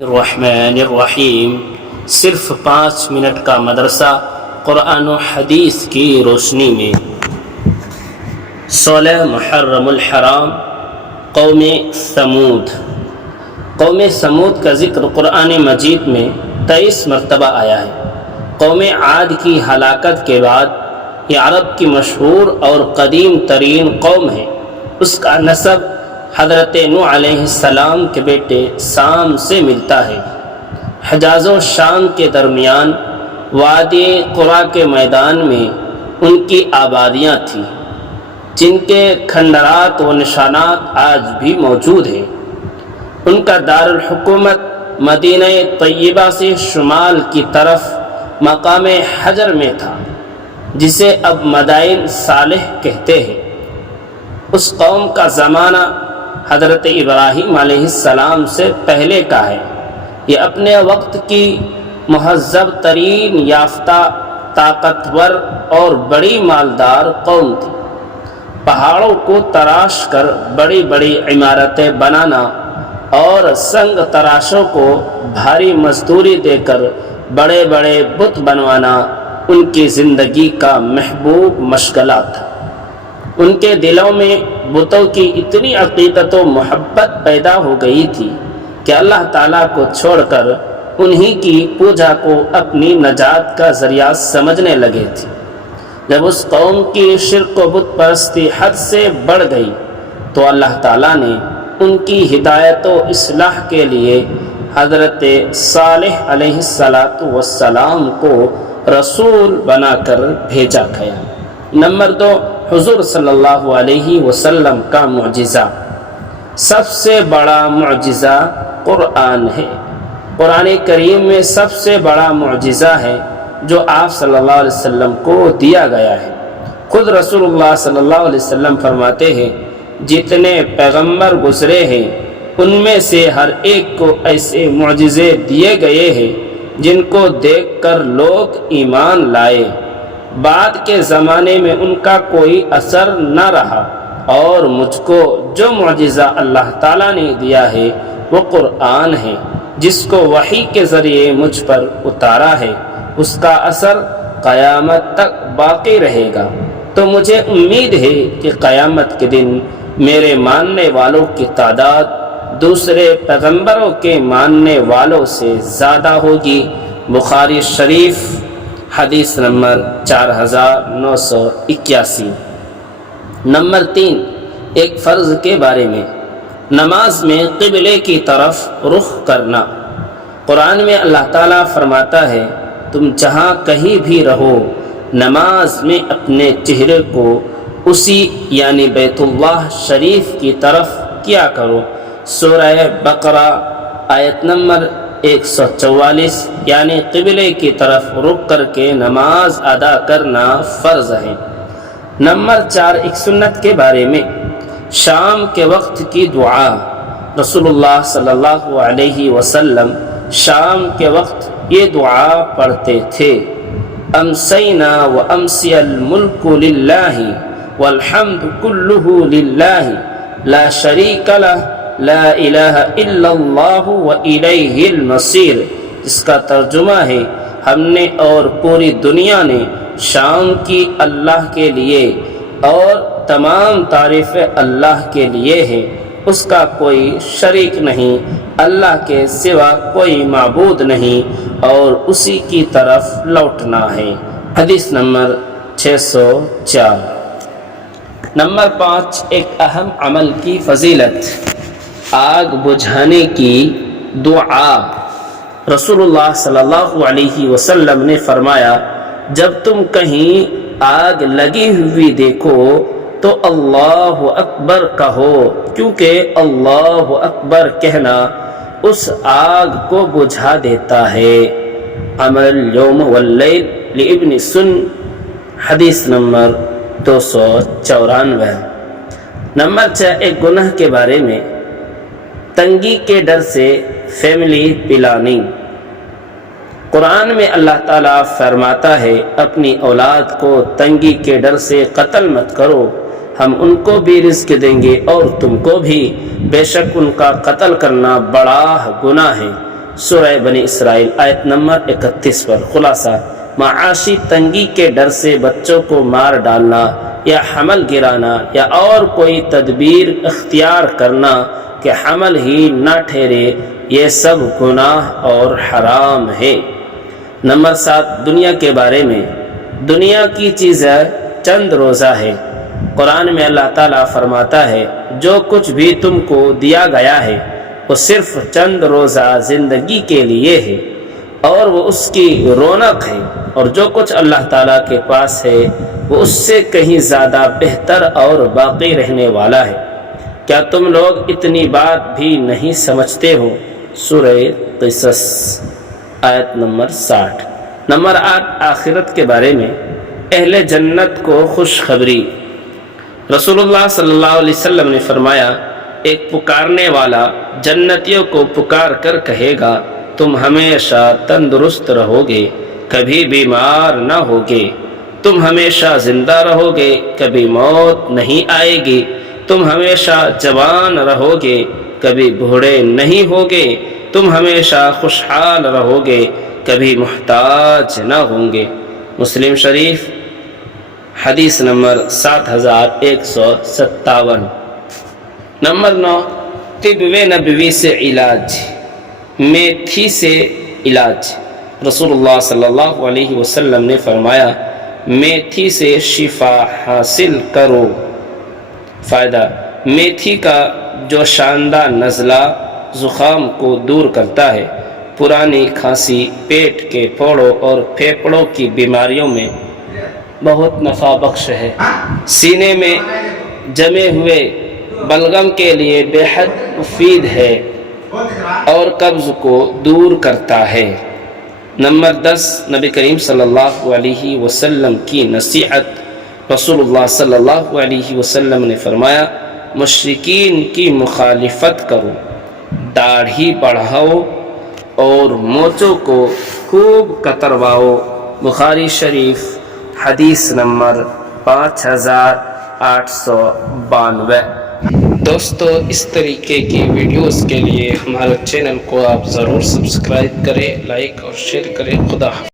الرحمن الرحیم صرف 5 منٹ کا مدرسہ قرآن و حدیث کی روشنی میں 16 محرم الحرام قوم سمود کا ذکر قرآن مجید میں 23 مرتبہ آیا ہے۔ قوم عاد کی ہلاکت کے بعد یہ عرب کی مشہور اور قدیم ترین قوم ہے۔ اس کا نسب حضرت نوح علیہ السلام کے بیٹے سام سے ملتا ہے۔ حجاز و شام کے درمیان وادی قرا کے میدان میں ان کی آبادیاں تھیں، جن کے کھنڈرات و نشانات آج بھی موجود ہیں۔ ان کا دارالحکومت مدینہ طیبہ سے شمال کی طرف مقام حجر میں تھا، جسے اب مدائن صالح کہتے ہیں۔ اس قوم کا زمانہ حضرت ابراہیم علیہ السلام سے پہلے کا ہے۔ یہ اپنے وقت کی مہذب ترین یافتہ، طاقتور اور بڑی مالدار قوم تھی۔ پہاڑوں کو تراش کر بڑی بڑی عمارتیں بنانا اور سنگ تراشوں کو بھاری مزدوری دے کر بڑے بڑے بت بنوانا ان کی زندگی کا محبوب مشغلہ تھا۔ ان کے دلوں میں بتوں کی اتنی عقیدت و محبت پیدا ہو گئی تھی کہ اللہ تعالیٰ کو چھوڑ کر انہی کی پوجا کو اپنی نجات کا ذریعہ سمجھنے لگے تھے۔ جب اس قوم کی شرک و بت پرستی حد سے بڑھ گئی تو اللہ تعالیٰ نے ان کی ہدایت و اصلاح کے لیے حضرت صالح علیہ السلام کو رسول بنا کر بھیجا گیا۔ نمبر 2، حضور صلی اللہ علیہ وسلم کا معجزہ۔ سب سے بڑا معجزہ قرآن ہے۔ قرآن کریم میں سب سے بڑا معجزہ ہے جو آپ صلی اللہ علیہ وسلم کو دیا گیا ہے۔ خود رسول اللہ صلی اللہ علیہ وسلم فرماتے ہیں، جتنے پیغمبر گزرے ہیں ان میں سے ہر ایک کو ایسے معجزے دیے گئے ہیں جن کو دیکھ کر لوگ ایمان لائے۔ بعد کے زمانے میں ان کا کوئی اثر نہ رہا، اور مجھ کو جو معجزہ اللہ تعالیٰ نے دیا ہے وہ قرآن ہے، جس کو وحی کے ذریعے مجھ پر اتارا ہے۔ اس کا اثر قیامت تک باقی رہے گا، تو مجھے امید ہے کہ قیامت کے دن میرے ماننے والوں کی تعداد دوسرے پیغمبروں کے ماننے والوں سے زیادہ ہوگی۔ بخاری شریف حدیث نمبر 4981۔ نمبر 3، ایک فرض کے بارے میں، نماز میں قبلے کی طرف رخ کرنا۔ قرآن میں اللہ تعالیٰ فرماتا ہے، تم جہاں کہیں بھی رہو نماز میں اپنے چہرے کو اسی یعنی بیت اللہ شریف کی طرف کیا کرو۔ سورہ بقرہ آیت نمبر 144، یعنی قبلے کی طرف رخ کر کے نماز ادا کرنا فرض ہے۔ نمبر 4، ایک سنت کے بارے میں، شام کے وقت کی دعا۔ رسول اللہ صلی اللہ علیہ وسلم شام کے وقت یہ دعا پڑھتے تھے، امسینا و امسی الملک للہ والحمد کلہ للہ لا شریک لہ لا الہ الا اللہ و الیہ المصیر، جس کا ترجمہ ہے، ہم نے اور پوری دنیا نے شام کی اللہ کے لیے، اور تمام تعریفیں اللہ کے لیے ہے، اس کا کوئی شریک نہیں، اللہ کے سوا کوئی معبود نہیں، اور اسی کی طرف لوٹنا ہے۔ حدیث نمبر 604۔ نمبر 5، ایک اہم عمل کی فضیلت، آگ بجھانے کی دعا۔ رسول اللہ صلی اللہ علیہ وسلم نے فرمایا، جب تم کہیں آگ لگی ہوئی دیکھو تو اللہ اکبر کہو، کیونکہ اللہ اکبر کہنا اس آگ کو بجھا دیتا ہے۔ عمل اليوم واللیل لابن سن حدیث نمبر 294۔ نمبر 6، ایک گناہ کے بارے میں، تنگی کے ڈر سے فیملی پلاننگ۔ قرآن میں اللہ تعالیٰ فرماتا ہے، اپنی اولاد کو تنگی کے ڈر سے قتل مت کرو، ہم ان کو بھی رزق دیں گے اور تم کو بھی، بے شک ان کا قتل کرنا بڑا گناہ ہے۔ سورہ بنی اسرائیل آیت نمبر 31 پر۔ خلاصہ، معاشی تنگی کے ڈر سے بچوں کو مار ڈالنا یا حمل گرانا یا اور کوئی تدبیر اختیار کرنا کہ حمل ہی نہ ٹھہرے، یہ سب گناہ اور حرام ہے۔ نمبر 7، دنیا کے بارے میں۔ دنیا کی چیزیں چند روزہ ہے۔ قرآن میں اللہ تعالیٰ فرماتا ہے جو کچھ بھی تم کو دیا گیا ہے وہ صرف چند روزہ زندگی کے لیے ہے اور وہ اس کی رونق ہے، اور جو کچھ اللہ تعالیٰ کے پاس ہے وہ اس سے کہیں زیادہ بہتر اور باقی رہنے والا ہے۔ کیا تم لوگ اتنی بات بھی نہیں سمجھتے ہو؟ سورہ قصص آیت نمبر 60۔ نمبر 8، آخرت کے بارے میں۔ اہل جنت کو خوشخبری۔ رسول اللہ صلی اللہ علیہ وسلم نے فرمایا، ایک پکارنے والا جنتیوں کو پکار کر کہے گا تم ہمیشہ تندرست رہو گے، کبھی بیمار نہ ہوگے، تم ہمیشہ زندہ رہو گے، کبھی موت نہیں آئے گی، تم ہمیشہ جوان رہو گے، کبھی بوڑھے نہیں ہوگے، تم ہمیشہ خوشحال رہو گے، کبھی محتاج نہ ہوں گے۔ مسلم شریف حدیث نمبر 7157۔ نمبر 9، طب نبوی سے علاج۔ میتھی سے علاج۔ رسول اللہ صلی اللہ علیہ وسلم نے فرمایا میتھی سے شفا حاصل کرو۔ فائدہ، میتھی کا جو شاندار نزلہ زکام کو دور کرتا ہے، پرانی کھانسی، پیٹ کے پھوڑوں اور پھیپھڑوں کی بیماریوں میں بہت نفع بخش ہے، سینے میں جمے ہوئے بلغم کے لیے بے حد مفید ہے اور قبض کو دور کرتا ہے۔ نمبر 10، نبی کریم صلی اللہ علیہ وسلم کی نصیحت۔ رسول اللہ صلی اللہ علیہ وسلم نے فرمایا مشرکین کی مخالفت کرو، داڑھی بڑھاؤ اور مونچھوں کو خوب کترواؤ۔ بخاری شریف حدیث نمبر 5892۔ دوستو، اس طریقے کی ویڈیوز کے لیے ہمارے چینل کو آپ ضرور سبسکرائب کریں، لائک اور شیئر کریں۔ خدا حافظ۔